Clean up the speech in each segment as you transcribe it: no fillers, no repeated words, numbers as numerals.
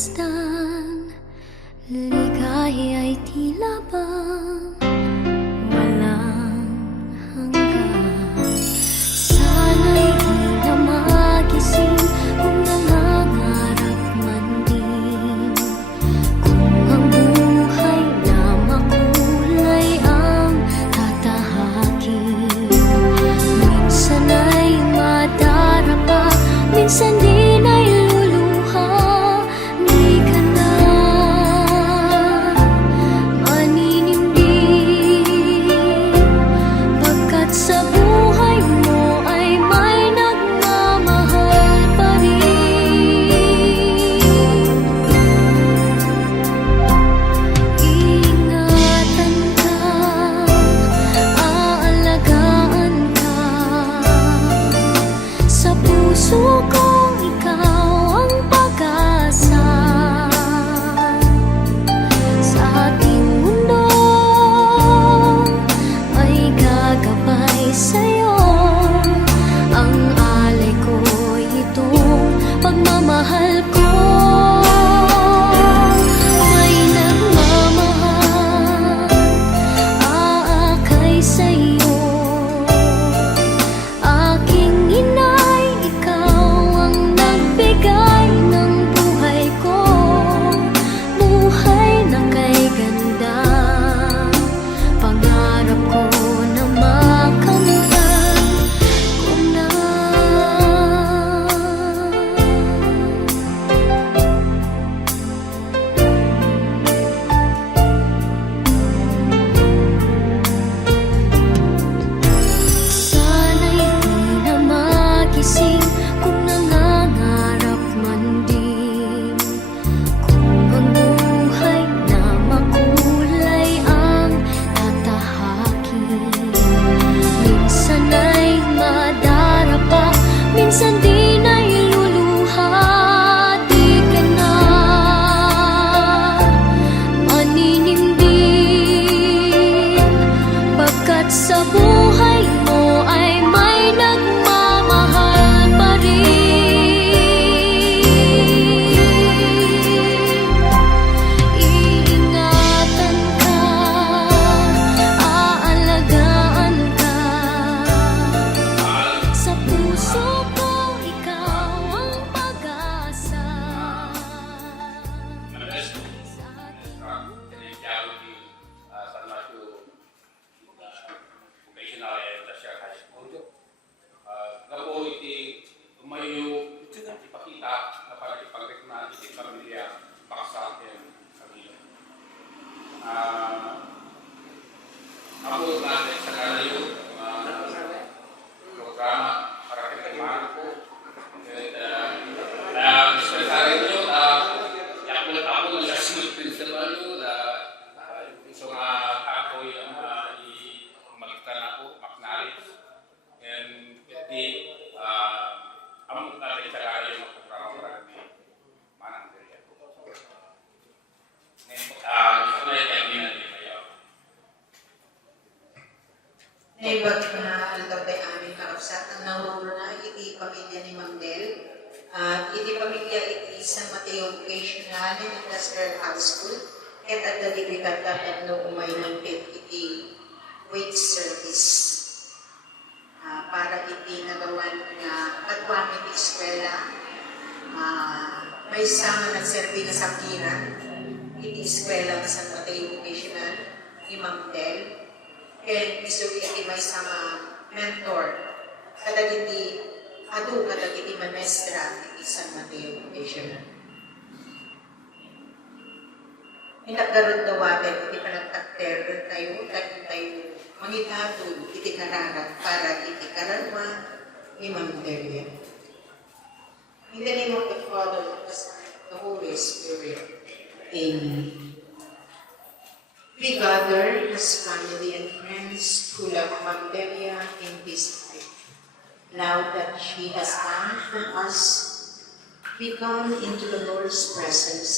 masdan, ligaya'y tila bang walang hanggan. Sana'y di na magising kung nangangarap man din, kung ang buhay na makulay ang tatahakin. Minsan ay madarapa, minsan din ay luluha. Di ka na maninindig, pagkat sa buhay mo ay may nagmamahal pa rin. Iingatan ka, aalagaan ka, sa puso ko ikaw ang pag-asa. Sa ating mundo ay gagabay sa'yo, ang alay ko'y itong pagmamahal ko. May nagmamahal, aakay sa'yo. Aking inay, ikaw ang nagbigay ng buhay ko, buhay na kay ganda. Pangarap ko na makamtan ko na. Sana'y di na magising kung nangangarap man din, kung ang buhay na makulay ang tatahakin. Minsan ay madarapa, minsan din ay luluha. Di ka na maninindig, pagkat sa buhay mo ay may nagmamahal pa rin. Iingatan ka, aalagaan ka, sa puso ko ikaw ang pag-asa. Sa ating vocational industrial high school. Gabo iti umayo ipakita na pag-ipag na iti pamilya paksa atin pamilya. Ako natin sa kalayo programa para kay Marco. Sekretary nyo, ako sa sunod principal nyo, so nga ako'y malikta na ako, maknaris. And iti, among natin sa kalayo ng programa para kay Manang Delia. Gusto na yung kaya kayo. Naibag na aldaw tayo aming kausap ang naururo na iti pamilya ni Mang Del. At iti pamilya iti San Mateo Vocational and Industrial High School. At at dalibigat at no umay ng iti wait service. Para iti nagawan na katwami iti eskwela. May sama nagserbi na sakiran iti eskwela ng San Mateo Vocational ni Mang Del. Kaya isuwi iti may sama mentor kadagiti adu kadagiti manestra iti San Mateo Vocational. Inagdarod dawaten iti panagtakter tayo mangithatod iti kararat para iti kararwa ni Mang Delia. In the name of the Father, the Son, the Holy Spirit. Amen. We gather as family and friends who love Mang Delia in this life. Now that she has gone from us, we come into the Lord's presence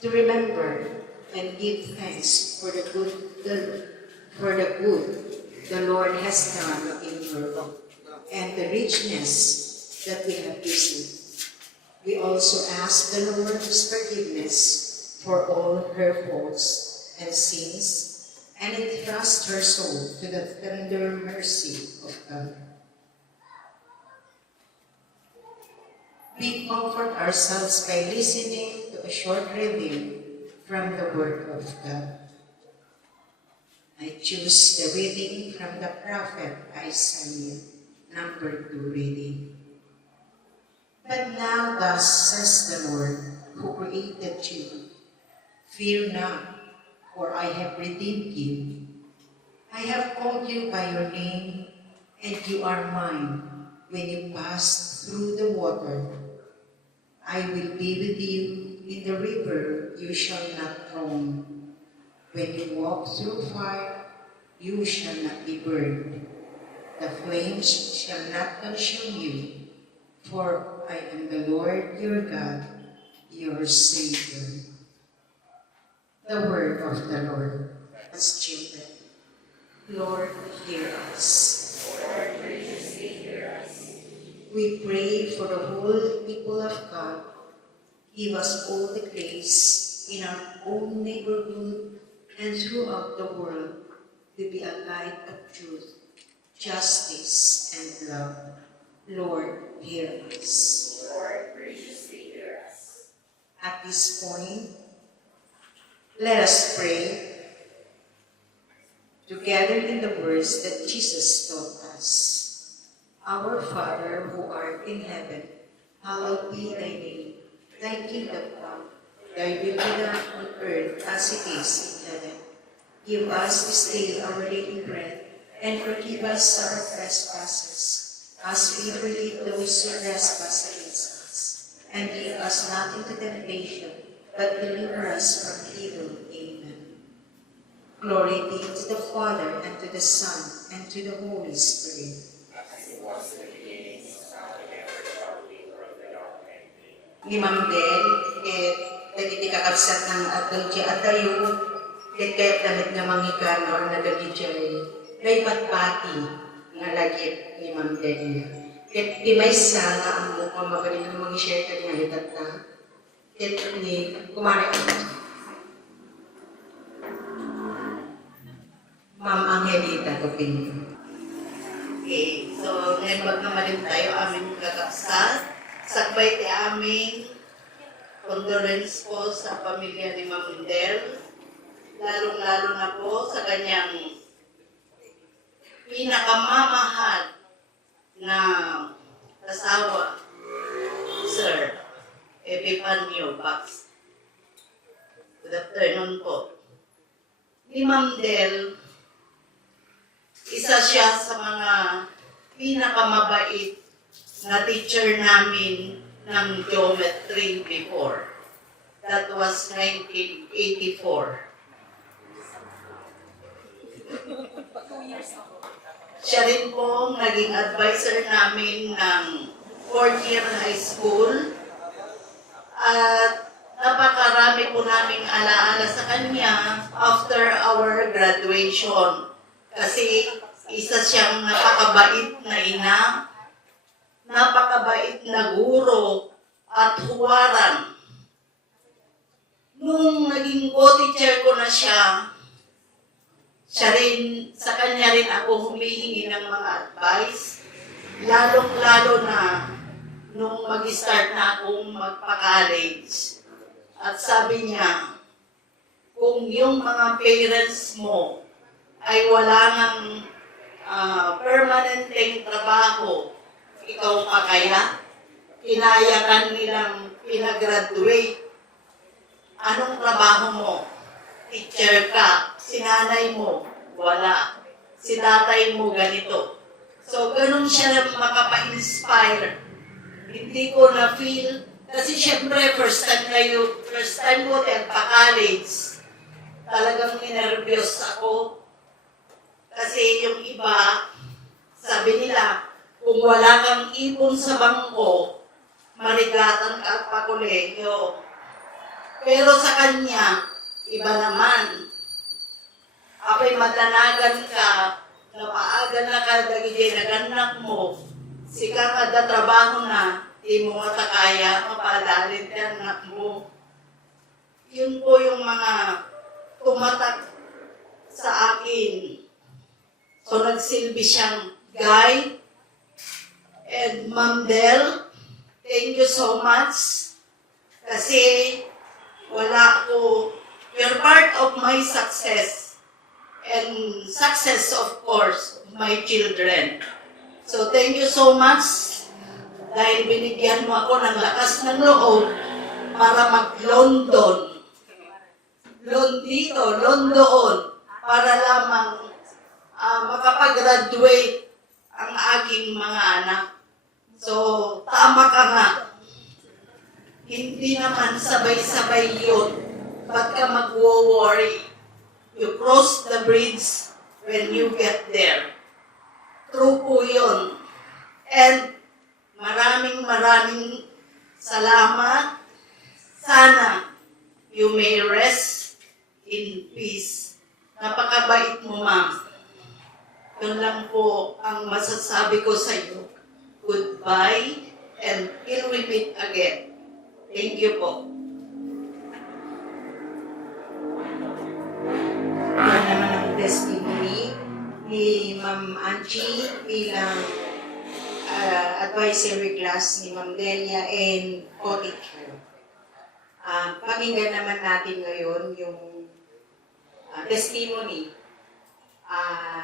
to remember and give thanks for the good the Lord has done in her life and the richness that we have received. We also ask the Lord's forgiveness for all her faults and sins, and entrust her soul to the tender mercy of God. We comfort ourselves by listening to a short review from the Word of God. I choose the reading from the prophet Isaiah, number 2 reading. But now thus says the Lord, who created you, fear not, for I have redeemed you. I have called you by your name, and you are mine. When you pass through the water, I will be with you. In the river you shall not drown. When you walk through fire, you shall not be burned. The flames shall not consume you, for I am the Lord your God, your Savior. The word of the Lord. As children, Lord, hear us. We pray for the whole people of God. Give us all the grace in our own neighborhood and throughout the world to be a light of truth, justice, and love. Lord, hear us. At this point, let us pray together in the words that Jesus taught us. Our Father who art in heaven, hallowed be thy name. Thy kingdom come, thy will be done on earth as it is in heaven. Give us this day our daily bread, and forgive us our trespasses, as we forgive those who trespass against us. And lead us not into temptation, but deliver us from evil. Amen. Glory be to the Father, and to the Son, and to the Holy Spirit. Limang del, dagiti kakabsat ng atong di atayo, kaya't damit nga mangikano or nadagijay, may patpati nga lagit ni Ma'am Delia. Kaya't di may sa nga ang mukhang magaling ng mga share ka nga hitat na. Kaya't ni kumari ang Ma'am Angelita Tupin. Okay, so ngayon magnamalin tayo aming kakabsat. Sakbay ti aming condolence po sa pamilya ni Ma'am Del. Lalong-lalo na po sa kanyang pinakamamahal na asawa, Sir Epifanio Pax. Good afternoon po. Ni Ma'am Del, isa siya sa mga pinakamabait na teacher namin ng geometry before. That was 1984. Siya rin po naging advisor namin ng 4th year high school. At napakarami po naming alaala sa kanya after our graduation. Kasi isa siyang napakabait na ina, napakabait na guro at huwaran. Nung naging co-teacher ko na siya rin, sa kanya rin ako humihingi ng mga advice, lalong-lalo na nung mag-start na akong magpa-college. At sabi niya, kung yung mga parents mo ay wala ng permanenteng trabaho, ikaw pa kaya? Kinaya ka nilang pinagraduate. Anong trabaho mo? Teacher ka. Si nanay mo, wala. Si tatay mo, ganito. So, ganun siya makapa-inspire. Hindi ko na-feel. Kasi syempre, first time ko pa-college. Talagang ninervyos ako. Kasi yung iba, sabi nila, kung wala kang ipon sa bangko, marigatan ka at pakolegyo. Pero sa kanya, iba naman. Ako'y matanagan ka, napaagan na ka, dagigay naganak mo, sika kada trabaho na, di mo matakaya, mapadalin ka anak mo. Yun po yung mga tumatak sa akin. So nagsilbi siyang guide. And Ma'am Del, thank you so much. Kasi wala ko, you're part of my success. And success, of course, of my children. So thank you so much dahil binigyan mo ako ng lakas ng loob para mag-London. Loan dito, loan doon, para lamang makapag-graduate ang aking mga anak. So, tama ka nga. Hindi naman sabay-sabay yun. Ba't ka mag-worry? You cross the bridge when you get there. True po yun. And maraming salamat. Sana you may rest in peace. Napakabait mo, ma'am. Yun lang po ang masasabi ko sa iyo. Goodbye and till we meet again. Thank you po. Yan naman ang testimony ni Ma'am Angie bilang advisory class ni Ma'am Delia and co-teacher. Pakinggan naman natin ngayon yung testimony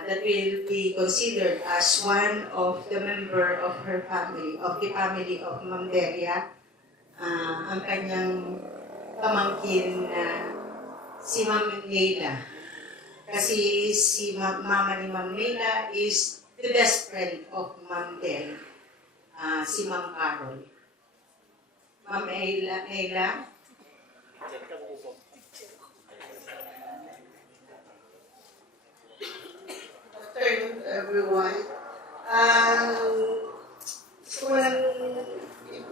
that will be considered as one of the member of her family, of the family of Ma'am Delia, ang kanyang pamangkin na si Ma'am Leila. Kasi si mama ni Ma'am Leila is the best friend of Ma'am Del, si Ma'am Carol. Ma'am Leila, afternoon everyone. Gusto ko lang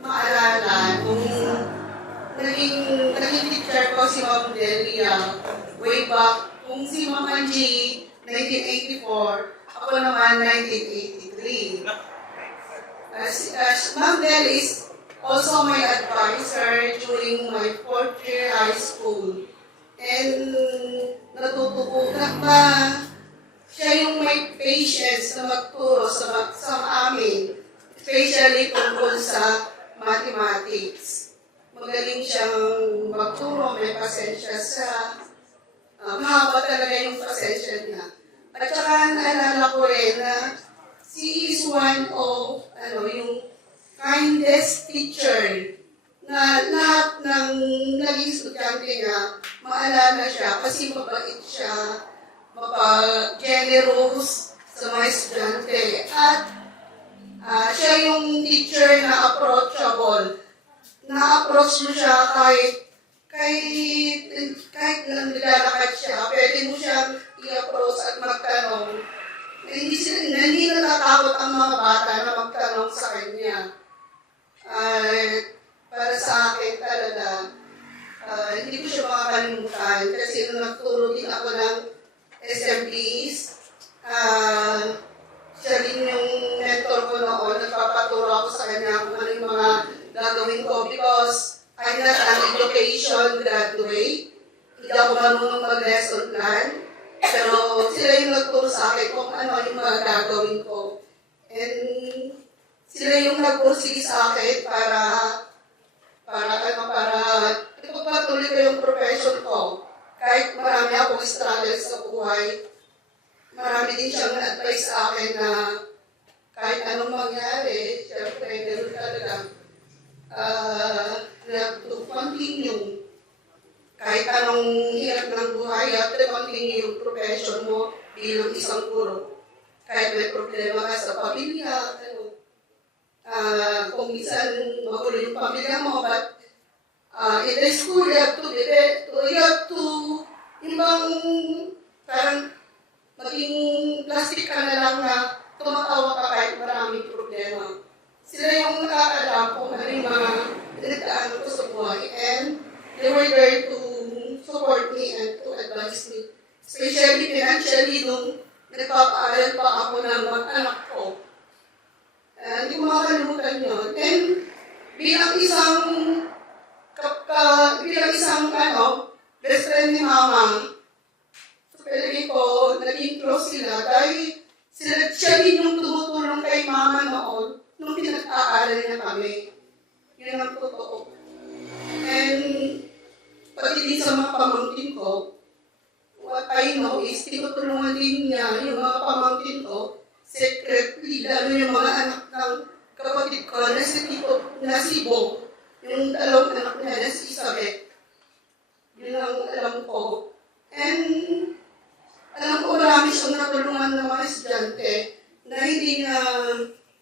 maalala kung naging teacher ko si Ma'am Delia way back, kung si Ma'am Angie 1984, ako naman 1983. Ma'am Del is also my advisor during my 4th year high school. And natutuko na ba siya yung may patience na magturo sa amin, especially tungkol sa mathematics. Magaling siyang magturo, may pasensya siya. Mahaba talaga yung pasensya niya. At saka naalala ko rin na she is one of yung kindest teacher na lahat ng naging estudyante niya, maalala siya kasi mabait siya, generous sa mga estudyante. At siya yung teacher na approachable. Na-approach mo siya kahit na nilalakad siya, pwede mo siyang i-approach at magtanong. Hindi natatakot ang mga bata na magtanong sa kanya. Para sa akin talaga, hindi ko siya makakalimutan kasi nung nagturo din ako ng SMPs, siya din yung mentor ko noon, nagpapaturo ako sa kanya kung ano yung mga gagawin ko because I'm not an education graduate. Hindi ako marunong mag-lesson plan. Pero sila yung nagturo sa akin kung ano yung mga gagawin ko. And sila yung nagpursige sa akin para ipagpatuloy ko yung profession ko. Kahit marami akong struggles sa buhay, marami din siyang na-advise sa akin na kahit anong mangyari, siyempre, gano'n talaga, to continue. Kahit anong hirap ng buhay, to continue yung profession mo bilang isang guro. Kahit may problema ka sa pamilya, kung minsan magulo yung pamilya mo, but in the school, you have to, ibang, parang, maging plastic ka na lang na tumatawa ka kahit maraming problema. Sila yung nakakaalam kung ano yung mga pinagdaanan ko sa buhay, and they were there to support me and to advise me. Especially financially nung nagpapaaral pa ako ng mga anak ko. Hindi ko makakalimutan yun. And bilang isang best friend ni Mama, sa palagay ko, naging close sila dahil siya din yung tumutulong kay Mama noon nung pinag-aaral niya kami. Yun ang totoo. And pati din sa mga pamangkin ko, what I know is, tinutulungan din niya yung mga pamangkin ko, secretly, lalo yung mga anak ng kapatid ko na si Tito, na si Bo, yung dalawang anak niya na si Isabel. Yun ang alam ko. And alam ko marami siyang natulungan ng mga estudyante na hindi niya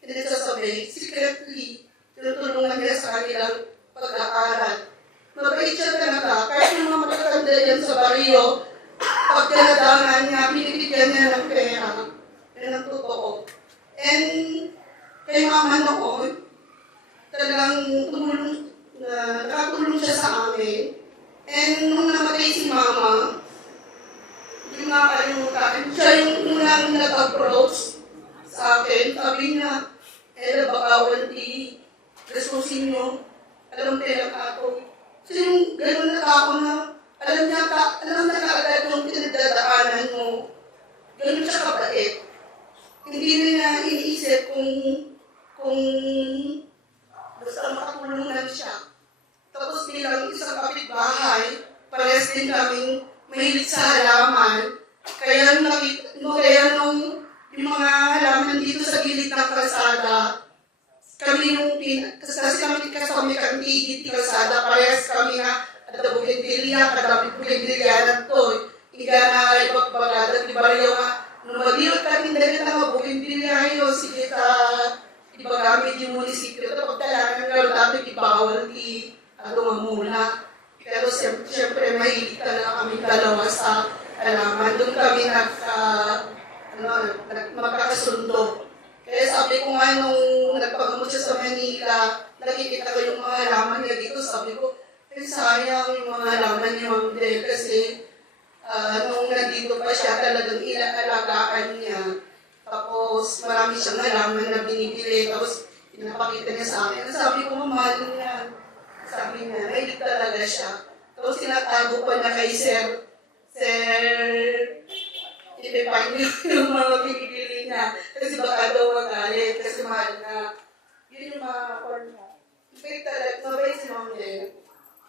pinagsasabi, secretly, tinutulungan niya sa kanilang pag-aaral. Mabait siya talaga, kahit yung mga matatanda yan sa baryo, pag kailangan niya, binibigyan niya ng pera. Yan ang totoo. And kay Mama noon, talagang nakatulong siya sa amin. And nung namatay si Mama, hindi makakalimutan, siya yung unang nag-approach sa akin. Sabi niya, baka wanti, resusin nyo, alam tayo ako. So yung gano'n na ako na, alam na kaagad yung pinagdadaanan mo. Gano'n siya kabait. Hindi na niya iniisip kung basta makatulong lang siya. Tapos bilang isang kapitbahay, parehas din kaming mahilig sa halaman. Kaya nung yung mga halaman dito sa gilid ng kalsada, kami kasi kami kantigit ng kalsada, parehas kami na ada bugimbilya, kada bugimbilya na to. Iga na ipagbaga, di ba yung numagiyot kami dali na mga bugimbilya yun, sige ta, di ba gamit yung munisipyo, ito pagkailangan nga dati ibawal di mamula. Pero siyempre mahilig talaga kami dalawa sa alaman. Doon kami magkakasundo. Kaya sabi ko nga nung nagpagamot siya sa Manila, nakikita ko yung mga halaman niya dito, sabi ko, sayang yung mga halaman niya, Ma'am Del, kasi nung nandito pa siya, talagang ilaalagaan niya. Tapos marami siyang halaman na binibili, tapos pinapakita niya sa akin. Sabi ko, mahal niya. Sabi niya, mahilig talaga siya. Tapos tinatago pa niya kay Sir Ipipan niya yung mga binibili niya. Kasi baka daw magalit, kasi mahal na. Yun yung mga corn niya. Mabait talaga, mabait si Ma'am Del.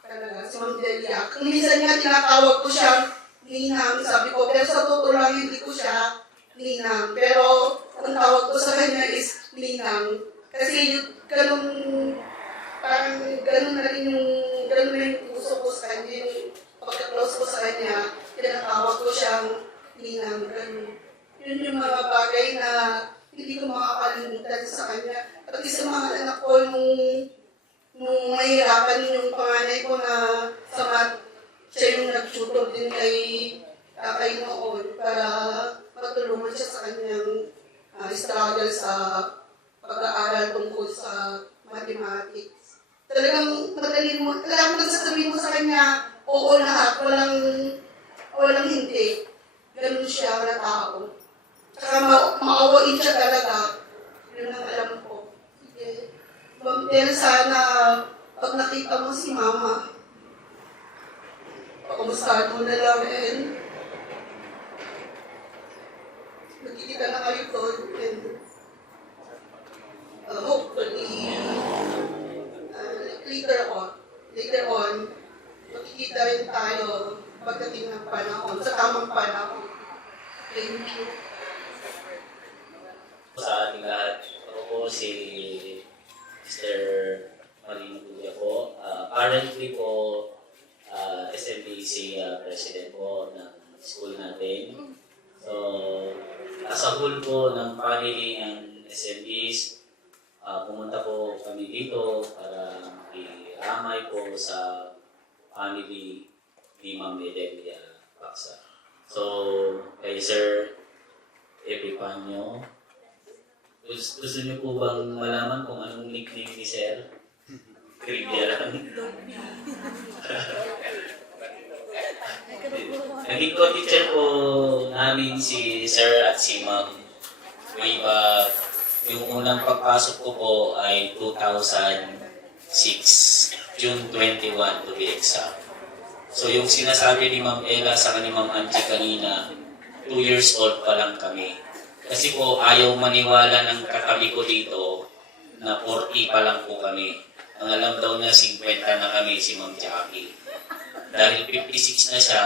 Talaga, si Ma'am Delia. Kung minsan nga tinatawag ko siya, Ninang, sabi ko, pero sa totoo lang hindi ko siya Ninang. Pero ang tawag ko sa kanya is Ninang. Kasi ganun, parang ganun na rin yung puso ko sa kanya, yung pagka-close ko sa kanya, tinatawag ko siyang Ninang, ganun. Yun yung mga bagay na hindi ko makakalimutan sa kanya. Pati sa mga anak ko, nung mahirapan yung panganay ko na sa math, siya yung nag-tutor din kay noon para matulungan siya sa kanyang struggle sa pag-aaral tungkol sa mathematics. Talagang madali mo, kailangan mo nagsasabihin mo sa kanya, oo lahat, walang hindi. Ganun siya na tao. Saka maawain siya talaga. Yun ang alam ko. Sige. Pero sana, pag nakita mo si Mama, pakamustahan mo na lang and magkikita na kayo doon and hopefully later on, magkikita rin tayo pagdating ng panahon, sa tamang panahon. Thank you. Sa ating lahat, ako po si Mr. Marino Gudia po. Currently po, SMBC President po ng school natin. So, as a whole po ng family ng SMBs, pumunta po kami dito para makiramay po sa family ni Ma'am Delia Paksa. So, kay Sir Epipanyo, gusto niyo po bang malaman kung anong nickname ni Sir? Trivia lang. Naging co-teacher po namin si Sir at si Ma'am way back. Yung unang pagpasok ko po ay 2006 June 21 to be exact. So yung sinasabi ni Ma'am Ella sa ni Ma'am Angie kanina, 2 years old pa lang kami. Kasi po ayaw maniwala ng katabi ko dito na 40 pa lang po kami. Ang alam daw niya 50 na kami si Ma'am Jackie. Dahil 56 na siya,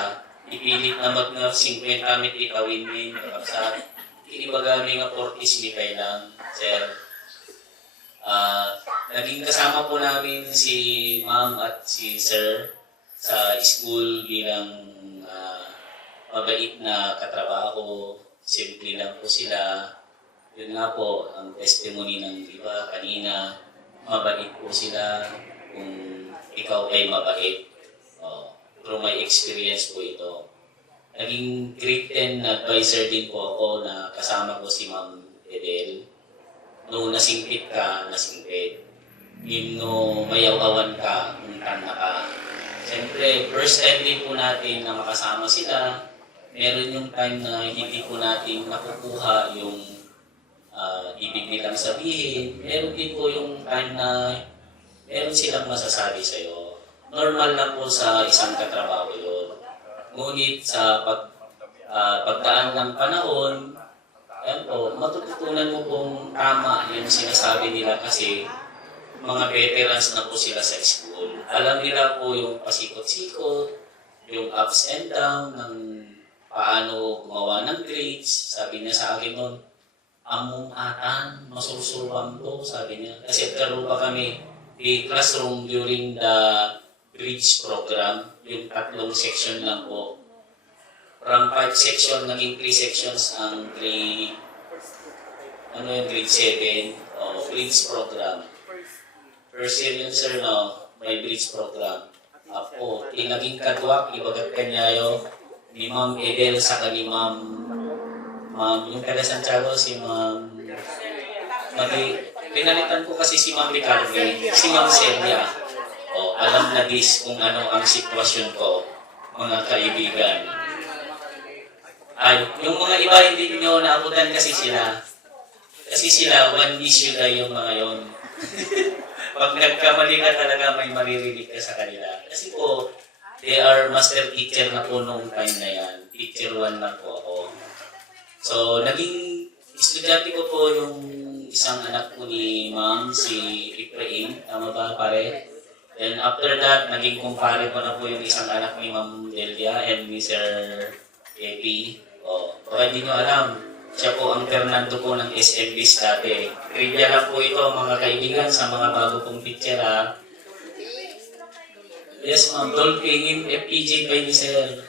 ipilit na mag-50 kami itawin din. Sa kinibagami nga 40s litay lang, sir. Naging kasama po namin si Ma'am at si Sir sa school bilang mabait na katrabaho. Simple lang po sila. Yun nga po, ang testimony ng iba kanina, mabait po sila kung ikaw ay mabait. Through my experience po ito. Naging grade 10 advisor din po ako na kasama ko si Ma'am Edel. No nasingpit ka, nasingpit. Yung no mayaw-awan ka, tanda ka. Siyempre, first time din po natin na makasama sila. Meron yung time na hindi po natin nakukuha yung ibig nilang sabihin. Meron din po yung time na meron silang masasabi sa'yo. Normal lang po sa isang katrabaho yun. Ngunit sa pagdaan ng panahon, ayan po, matututunan mo kung tama yung sinasabi nila kasi mga veterans na po sila sa school. Alam nila po yung pasikot-sikot, yung ups and down ng paano gumawa ng grades. Sabi niya sa akin noon, among atan, masusulwang to, sabi niya. Kasi karoon pa kami di classroom during the bridge program, yung 3 section lang po. From 5 section, naging 3 sections ang grade 7, bridge program. First year yun, sir, no, may bridge program. Ako, naging kadwak, ibagat kanyayo, ni Ma'am Edel sa ni Ma'am, yung taga Santiago, si Ma'am, pinalitan ko kasi si Ma'am Ricardo, si Ma'am Celia. Alam na dis kung ano ang sitwasyon ko, mga kaibigan. Ay, yung mga iba hindi nyo naabutan kasi sila. Kasi sila, one issue na yung mga yon. Pag nagkamali ka talaga, may maririnig ka sa kanila. Kasi po, they are master teacher na po noong time na yan. Teacher 1 lang po ako. So, naging estudyante ko po yung isang anak ko ni Ma'am, si Ibrahim. Tama ba, pare? Then after that, naging kumpare ko na po yung isang anak ni Ma'am Delia and ni Sir Epi. Baka hindi nyo alam, siya po ang Fernando po ng SMBs dati. Trivia lang po ito mga kaibigan sa mga bago pong teacher ha. Yes ma'am, Dolphin FPJ by ni Sir.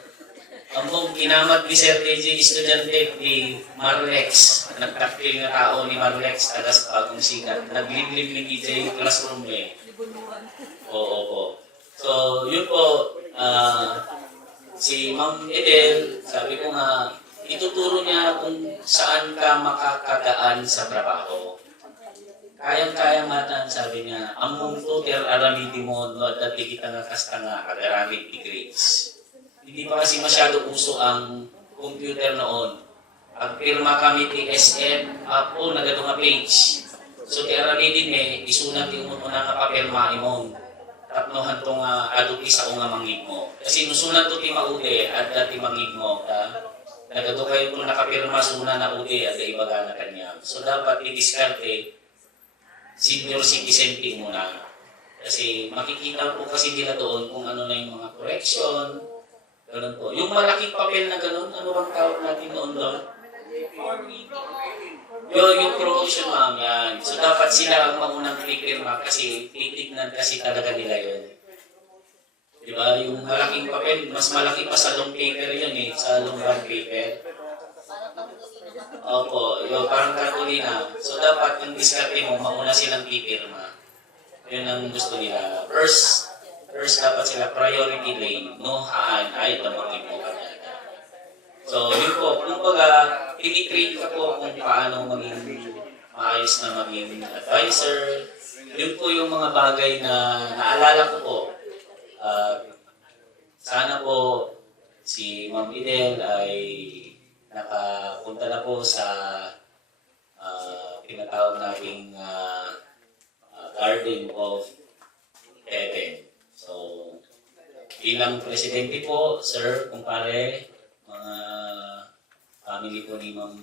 Ang pong kinamat ni Sir KJ estudyante ni Marlex. Nagtaktil na tao ni Marlex tagas bagong sikat. Naglimlim ni DJ yung classroom eh. Oo po. So yun po, si Ma'am Edel, sabi ko nga, ituturo niya kung saan ka makakadaan sa trabaho. Kayang-kaya matan, sabi niya, among tutor aramidi mo, no, dati kita nga kasta nga, agaramid degrees. Hindi pa kasi masyado uso ang computer noon. Ang pirma kami ti SM, ako, nagado nga page. So, ti aramidin isunat yung muna nga papirma imong. Tapnohan to nga aduti sa unga mangig mo. Kasi nusunan to ti maude, at dati mangig mo, nagado kayo kung nakapirma suna na ude at ibaga na kanya. So dapat i-discarte senior citizen team muna. Kasi makikita po kasi nila doon kung ano na yung mga correction. Ganun po. Yung malaking papel na ganun, ano bang tawag natin noon doon? Yung promotion ma'am yan. So dapat sila ang maunang pipirma kasi titignan kasi talaga nila yun. Diba? Yung malaking papel, mas malaki pa sa long paper yun eh, sa long bond paper. Opo, yung parang kartulina. So dapat yung diskarte mo, mauna silang pipirma. Yun ang gusto nila. First dapat sila priority lane, no haan, ay damangin mo kanya. So yun po, kumbaga, tinitrain ka po kung paano maging maayos na maging advisor. Yun po yung mga bagay na naalala ko po. Sana po si Ma'am Edel ay nakapunta na po sa tinatawag nating Garden of 11. So, bilang presidente po, sir, kumpare, mga family po ni Ma'am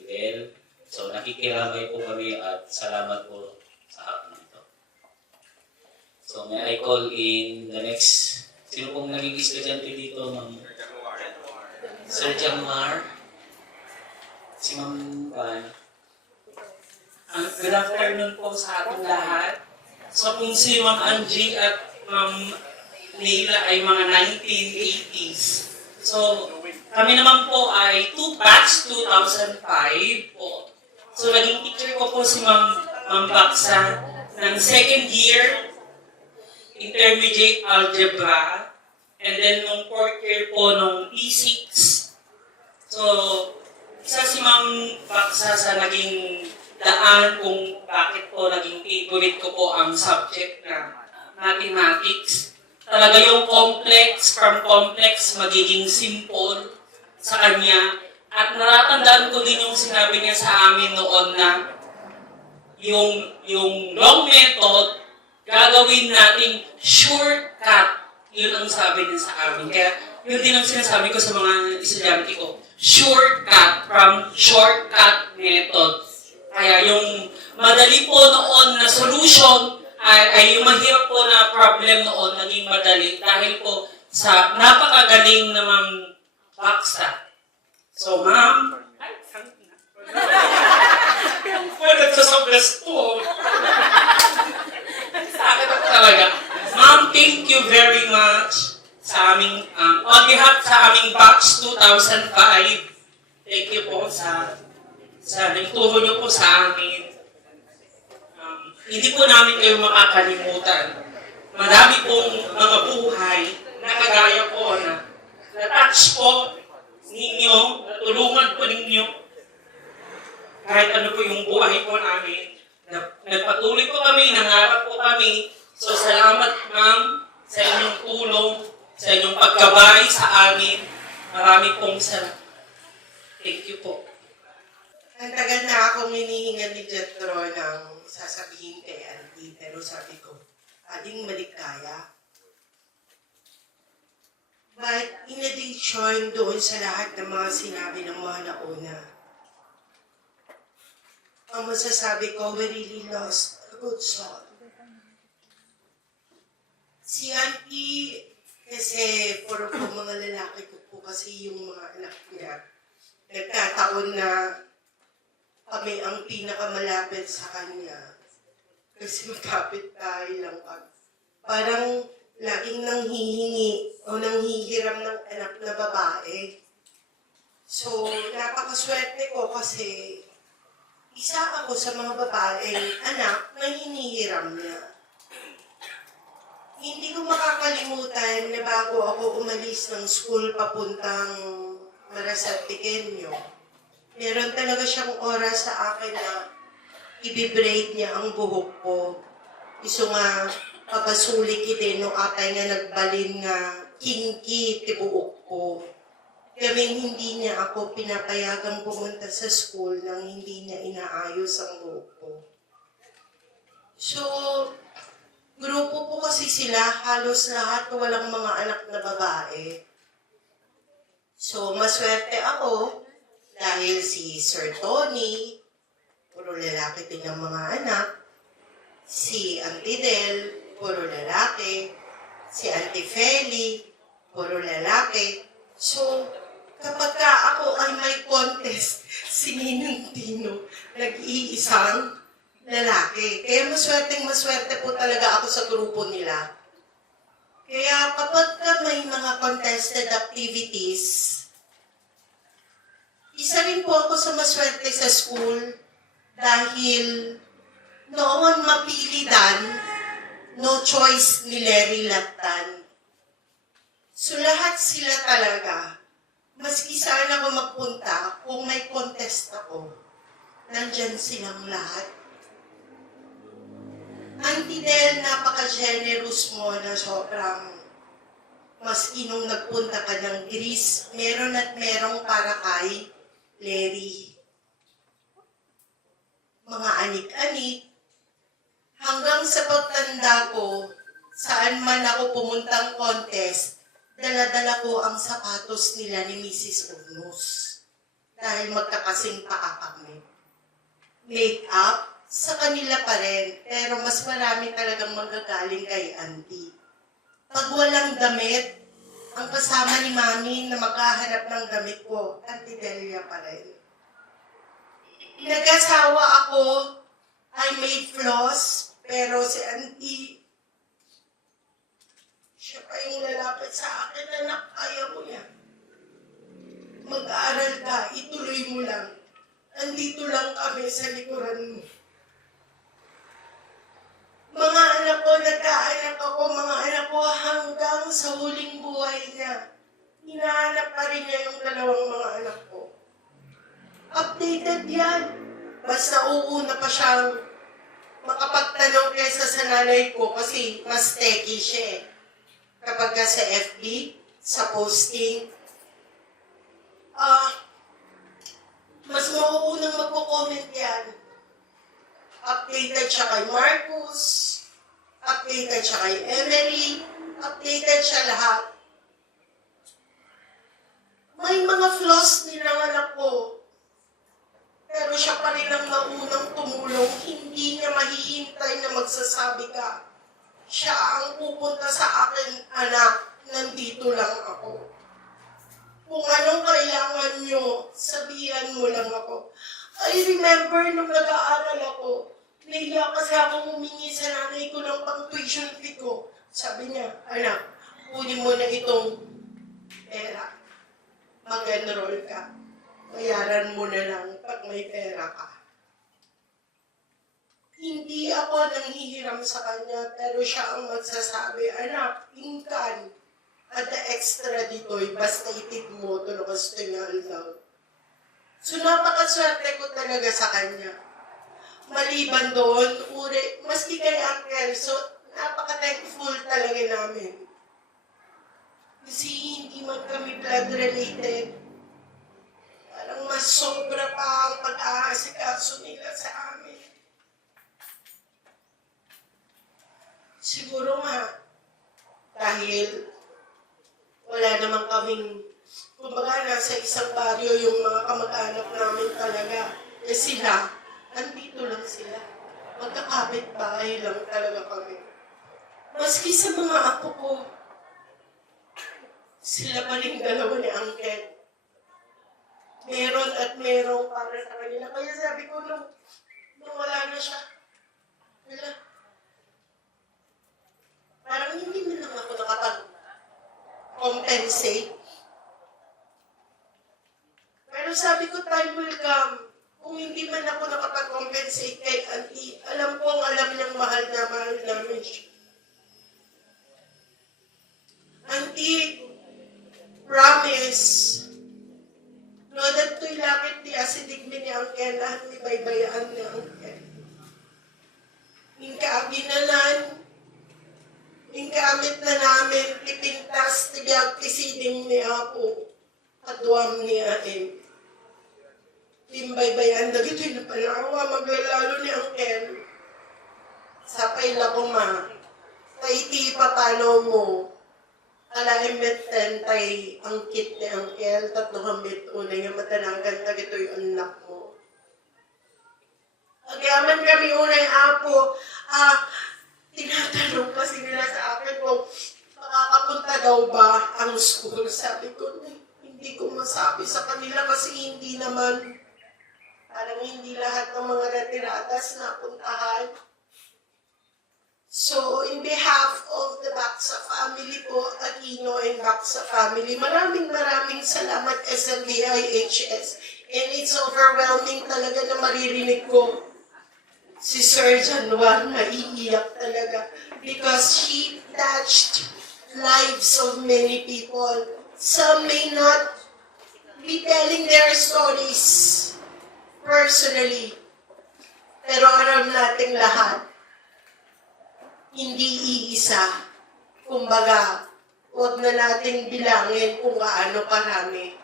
Fidel, so nakikiramay po kami at salamat po sa hapon ito. So, may I call in the next, sino pong naging estudyante dito, Ma'am? Sir Jamar? Si Ma'am Van? Good afternoon po sa ating lahat. So kung si Ma'am Angie at Ma'am Neila ay mga 1980s. So kami naman po ay batch 2005 po. So naging teacher ko po si Ma'am Baksa ng second year intermediate algebra and then nung fourth year po nung P6. So isa si Ma'am Baksa sa naging daan kung bakit po naging favorite ko po ang subject na mathematics. Talaga yung complex, from complex, magiging simple sa kanya. At natatandaan ko din yung sinabi niya sa amin noon na yung long method, gagawin nating shortcut. Yun ang sabi niya sa amin. Kaya yun din ang sinasabi ko sa mga estudyante ko. Shortcut, from shortcut method. Kaya yung madali po noon na solution ay yung mahirap po na problem noon naging madali dahil po sa napakagaling na Ma'am Baksa. So ma'am, ay, saan na? Wala sa bless ko. Sa akin ako talaga. Ma'am, thank you very much sa aming, on behalf sa aming batch 2005. Thank you po sa nagturo niyo po sa amin. Hindi po namin kayo makakalimutan. Marami pong mga buhay na kagaya po na na-touch po ninyo, natulungan po ninyo. Kahit ano po yung buhay po namin. Nagpatuloy po kami, nangarap po kami. So salamat ma'am sa inyong tulong, sa inyong pagkabay sa amin. Marami pong salamat. Thank you po. Ang tagal na akong hinihingan ni Jetro ng sasabihin kay Auntie, pero sabi ko, aling maligaya. But in addition doon sa lahat ng mga sinabi ng mga nauna, ang masasabi ko, we really lost a good soul. Si Auntie, kasi puro po mga lalaki ko po kasi yung mga anak niya. Nagkataon na kami ang pinakamalapit sa kanya. Kasi magkapit tayo lang pag parang laging nanghihingi o nanghihiram ng anak na babae. So, napakaswerte ko kasi isa ako sa mga babaeng anak na hinihiram niya. Hindi ko makakalimutan na bago ako umalis ng school papuntang Marasal Pequeño, meron talaga siyang oras sa akin na ibibraid niya ang buhok ko. Iso nga, papasulik din no atay nga nagbalin nga kinki ti buhok ko. Kami hindi niya ako pinapayagang pumunta sa school nang hindi niya inaayos ang buhok ko. So, grupo po kasi sila, halos lahat walang mga anak na babae. So, maswerte ako dahil si Sir Tony, puro lalaki din ang mga anak. Si Auntie Del, puro lalaki. Si Auntie Feli, puro lalaki. So, kapag ka ako ay may contest, si Ninong Tino, nag-iisang lalaki. Kaya maswerte po talaga ako sa grupo nila. Kaya kapag ka may mga contested activities, isa rin po ako sa maswerte sa school dahil noon mapili dan, no choice ni Larry Latan. So lahat sila talaga, maski saan ako magpunta, kung may contest ako, nandyan silang lahat. Auntie Del, napaka-generous mo na sobrang maski nung nagpunta ka ng Greece, meron at merong para kay Larry. Mga anik-anik, hanggang sa pagtanda ko, saan man ako pumuntang contest, dala-dala ko ang sapatos nila ni Mrs. Unos. Dahil magkakasing paa kami. Make-up, sa kanila pa rin, pero mas marami talagang magagaling kay Auntie. Pag walang damit, ang kasama ni Mami na maghahanap ng damit ko, Auntie Delia pa rin. Nag-asawa ako, I made floss, pero si Auntie, siya pa yung lalapit sa akin, anak, kaya mo yan. Mag-aaral ka, ituloy mo lang. Andito lang kami sa likuran mo. Mga anak ko, nag-aanak ako, mga anak ko hanggang sa huling buhay niya. Hinahanap pa rin niya yung dalawang mga anak ko. Updated yan. Basta uuna pa siyang makapagtanong kaysa sa nanay ko kasi mas techy siya eh. Kapag ka sa FB, sa posting, mas mauunang magko-comment yan. Updated siya kay Marcus, updated siya kay Emily, updated siya lahat. May mga flaws nilang anak ko, pero siya pa rin ang naunang tumulong, hindi niya mahihintay na magsasabi ka. Siya ang pupunta sa akin, anak, nandito lang ako. Kung anong kailangan nyo, sabihan mo lang ako. I remember nung nag-aaral ako, nahiya kasi ako humingi sa nanay ko ng pang-tuition fee ko. Sabi niya, anak, kunin mo na itong pera. Mag-enroll ka. Bayaran mo na lang pag may pera ka. Hindi ako nanghihiram sa kanya, pero siya ang magsasabi, anak, ingkan. At the extra dito'y basta itid mo, tulukas ito nga lang. So napakaswerte ko talaga sa kanya. Maliban doon, maski kay Uncle, so napaka-thankful talaga namin. Kasi hindi man kami blood related. Parang mas sobra pa ang pag-aasikaso nila sa amin. Siguro nga, dahil wala naman kaming, kumbaga nasa isang baryo yung mga kamag-anak namin talaga. Eh sila, andito lang sila. Magkakapit-bahay lang talaga kami. Maski sa mga apo ko, sila pa rin dalawa ni Uncle. Meron at merong para sa kanila. Kaya sabi ko, nung wala na siya, wala. Parang hindi man lang ako nakapag-compensate. Pero sabi ko, time will come. Kung hindi man ako nakapag-compensate kay Auntie, alam ko ang alam niyang mahal namin siya. Auntie, promise, no, that to'y lakit di asidigmi ni Uncle, lahat ni baybayaan ni Uncle. Hingka ginalan, hingkamit na namin, tipintas, tibiyag kisiding ni Apo, kaduam ni Aim. Timbaybayan, dagito'y napanawa, maglalalo ni Uncle. Sapay la ko ma, taiti papalo mo, alaimbet tentay ang kit ni Uncle, tatluhambit unay nga matananggan, dagito'y anak mo. Agyaman kami unay Apo, tinatanong kasi nila sa akin kung makakapunta daw ba ang school. Sabi ko, hindi ko masabi sa kanila kasi hindi naman, parang hindi lahat ng mga retiradas napuntahan. So, in behalf of the Baksa family po, Aquino and Baksa family, maraming salamat SMBIHS. And it's overwhelming talaga na maririnig ko si Sir Januar na iiyak talaga because he touched lives of many people. Some may not be telling their stories personally, pero alam nating lahat, hindi iisa. Kumbaga, huwag na nating bilangin kung gaano karami.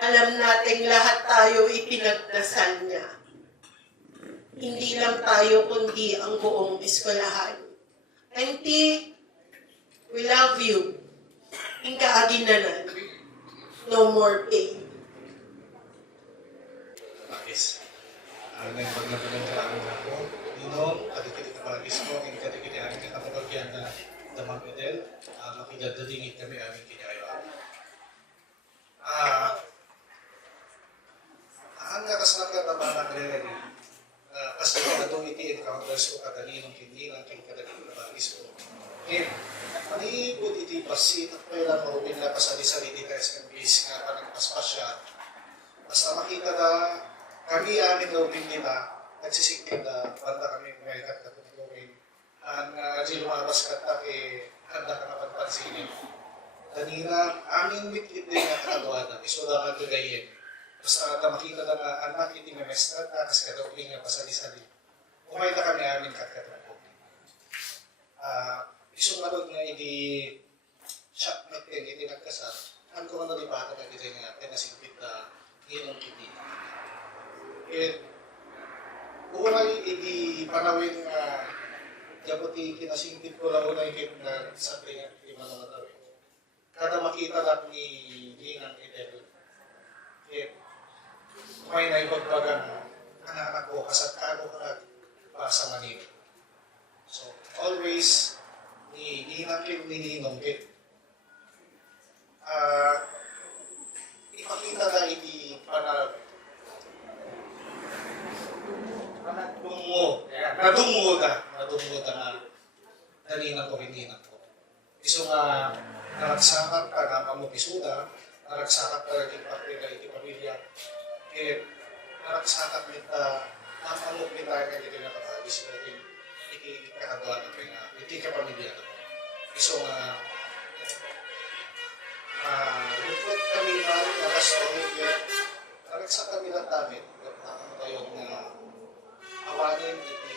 Alam nating lahat tayo ipinagdasal niya. Hindi lang tayo, kundi ang buong eskwelahan. 90, we love you. Hingga agi na lang. No more pain. Bakis. Ang paglabanan ka lang ako, Ninong, kadikit na palagis ko, ang kadikit na aming katapagyan na damang medel, makidadalingit kami aming kinyayo. Ang nakasanagkat na ba ng kasi na doon iti-encounters ko kadalinong hindi ng kadalingit na bagis ko. Manipod iti pasit at may lang maupin na pasali-sali di tayo sa bis nga panagpaspas siya. Basta makita na kami amin maupin nila, nagsisigil na banda kami kumalikat na tutulungin. Ang di lumabas katak handa ka na pagpansinin. Kanina, aming mitlit din nga kagawa na, iso lang magagayin. Basta makita na nga anak iti memestrat na, kasi katulungin nga pasali-sali. Kumay na kami amin katkatulong. Isang malog nga hindi siya nagting, hindi nagkasal. Ang ko na lipatan na dito nga, tinasingpit na ginong hindi. Unay hindi panawin nga yabuti kinasingpit ko lang unay na sa tingin hindi mananatawin. Kada makita lang ni Ginang Idel, may naibagbagang anak ko kasat kaano ka nagpasa Manila. So, always, ni Ginang Ninong ipakita na hindi nadungo na naninang ko, hininang ko. Iso nga, naragsakap ka na mamupisuda, naragsakap ka rin pagpila iti pamilya, naragsakap nita, namamupin tayo nga iti nakabagis mo rin, iti kakagawa na rin nga, iti kapamilya na rin. Iso nga, lupot kami na rin na story, naragsakap nila namin, tayo na awanin iti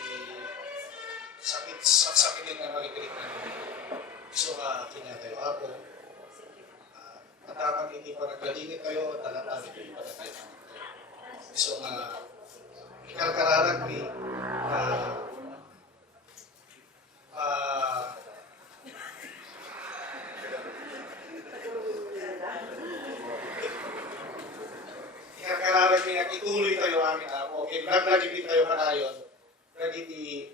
sakitin na malikilig na nila. Iso nga, kinatayo ako, mataman hindi pa naglalingit kayo, talatang hindi pa naglalingit kayo. So ikalkararag ni ikalkararag ni ituloy tayo amin ako. Naglagibig tayo kanayon, nagiti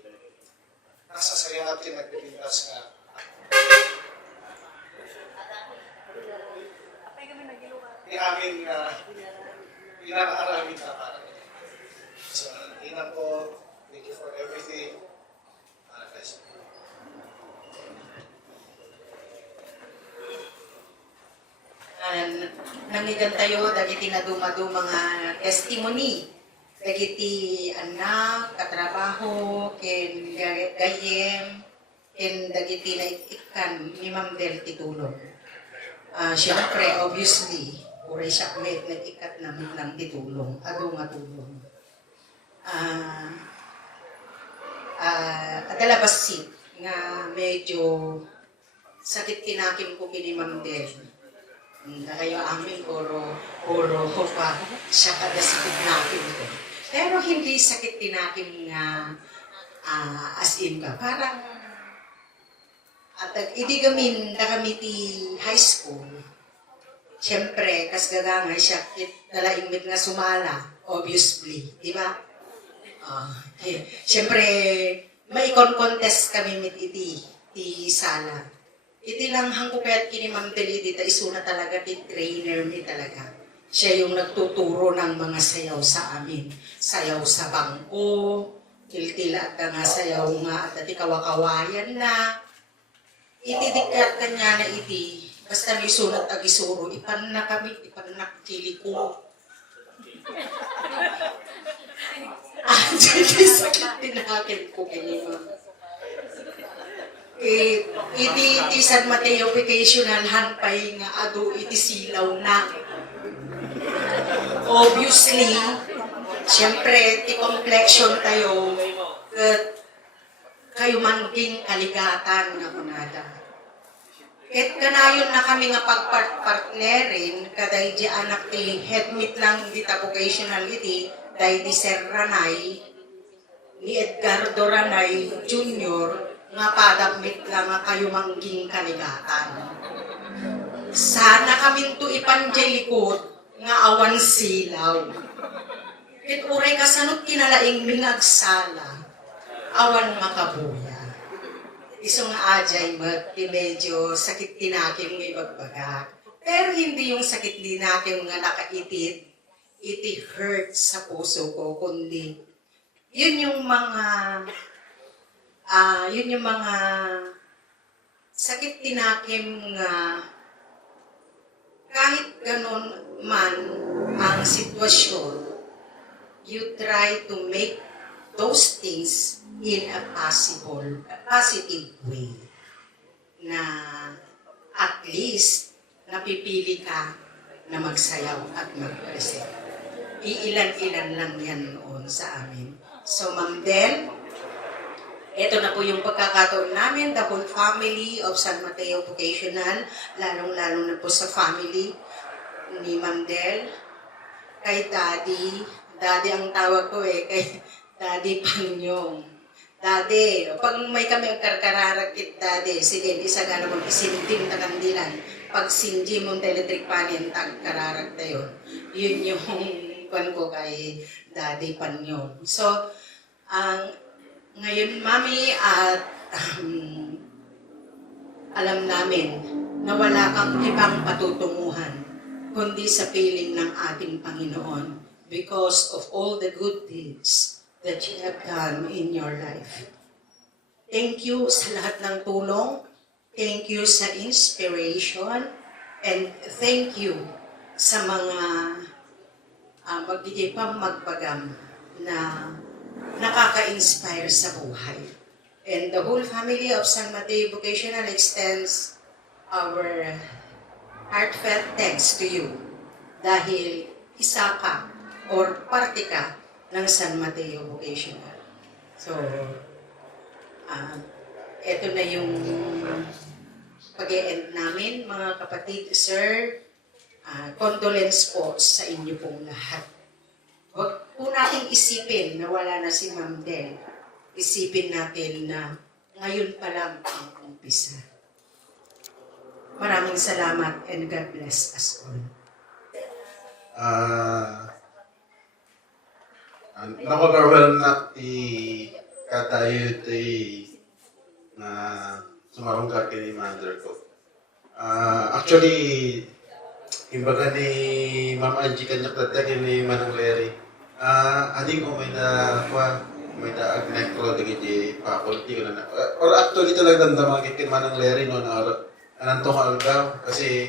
nasa saya natin nagpipintas nga. Di amin inanaaramin na parang ito. So, inang ko, thank you for everything. Guys. Nangigan tayo, dagiti na dumado mga testimony. Dagiti anak, katrabaho, ken gayem, ken dagiti na ikan ni Ma'am Del Titulong. Siyempre, obviously, puri siya may nag-ikat namin ng titulong, ado nga tulong. Adala basit nga medyo sakit tinakim ko kini Ma'am Del. Kayo amin puro pa siya kada sakit nakin ko. Pero hindi sakit tinakim nga as in ba. Parang at idigamin na kami ti high school. Siyempre, kas gagangay siya, nalaingmit nga sumala, obviously, di ba? Siyempre, may contest kami mit iti sala. Iti lang hangkupet kini Ma'am Del, iti isuna talaga, ti trainer mi talaga. Siya yung nagtuturo ng mga sayaw sa amin. Sayaw sa bangko, tiltila at nga sayaw nga, at iti kawakawayan na. Itidikat kanya na iti, basta may sunat ag isuro, ipan na kili ko. Jadi sakit tinakin ko kanina. Iti San Mateo Vocational Hanpay nga ado iti silaw na. Obviously, siyempre, ti complexion tayo, kayo mangging kaligatan nga kunada. At kanayon na kami nga pagpartnerin, kaday di anak ti headmeet lang dita vocationality, day di Sir Ranay, ni Edgardo Ranay Jr., nga padagmit lang nga kayo mangging kaligatan. Sana kami to ipanjelikot nga awan silaw. Ket uray kasanot kinalaing minagsala, awan makabuya. Iso nga ajay ti medyo sakit tinakim ng ibagbaga. Pero hindi yung sakit din natin nga nakaitid, iti hurt sa puso ko, kundi yun yung mga sakit tinakim nga kahit ganon man ang sitwasyon, you try to make those things in a positive way. Na at least napipili ka na magsayaw at mag-present. Iilan-ilan lang yan noon sa amin. So, Ma'am Del, ito na po yung pagkakataon namin, the whole family of San Mateo Vocational, lalong-lalo na po sa family ni Ma'am Del, kay Daddy ang tawag ko kay Daddy Panyong. Daddy, pag may kami ang karkararakit, Daddy, sige, isa ka naman isintim na kandilan. Pag sinji mong electric panin, tag-kararak tayo. Yun yung kwan ko kay Daddy Panyong. So, ngayon, Mami, at alam namin na wala kang ibang patutunguhan kundi sa piling ng ating Panginoon because of all the good deeds that you have done in your life. Thank you sa lahat ng tulong. Thank you sa inspiration. And thank you sa mga magiging magpagam na nakaka-inspire sa buhay. And the whole family of San Mateo Vocational extends our heartfelt thanks to you dahil isa ka or parte ka ng San Mateo Vocational. So, eto na yung pag-e-end namin, mga kapatid. Sir, condolence po sa inyo pong lahat. Huwag po natin isipin na wala na si Ma'am Del. Isipin natin na ngayon pa lang ang umpisa. Maraming salamat and God bless us all. Nako-overwhelm na katayo na sumarungkat kini mother ko. Actually, imbaga ni Ma'am Angie kanyak tatag ni Manang Larry. Ading ko may agnecro di faculty ko na. Or actually talaga damdamang kin Manang Larry no na anantong algaw kasi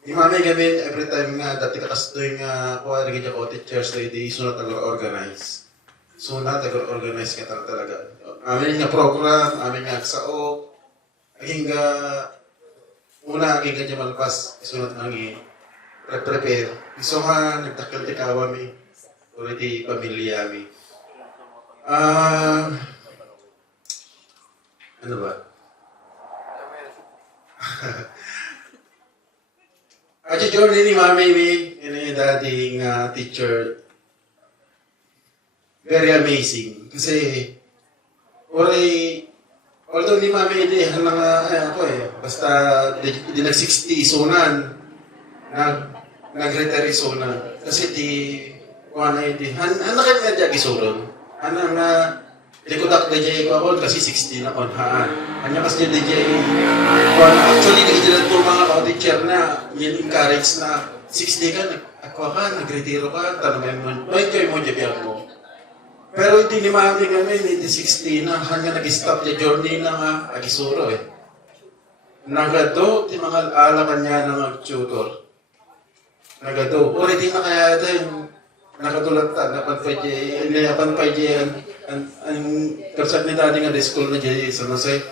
di mami gamin every time nga dati kakastoy nga kuha rin ko teachers lady sunod taga-organize. Sunod taga-organize ka talaga. Amin nga program, amin nga aksao, aging nga una aging ka dyan malpas, sunod nga prepare. Iso nga nagtakil ti kawami, ulit pamilya mi. Ano ba? Aja journey ni mami mi, ini dating teacher, very amazing. Kasi, although ni mami hindi, basta di nag-60 isunan, nag-retire isunan. Kasi hindi, hanakin nga dyan isunan. Likudak na dyan ko ako kasi 60 na konhaan. Hanya kasi dyan actually, nagdilan po mga teacher na encourage na 60 ka, nag-retiro ka, tanongin mo, enjoy mo dyan mo. Pero hindi ni mami kami, hindi 60 na, hanya nag-stop the journey na nga, agisuro Nagado, di mga ala kanya na mag-tutor. Nagado, already na kaya din, nakatulad ta, napan pa dyan, ang karsat ni dati nga di school na dyan sa Jose.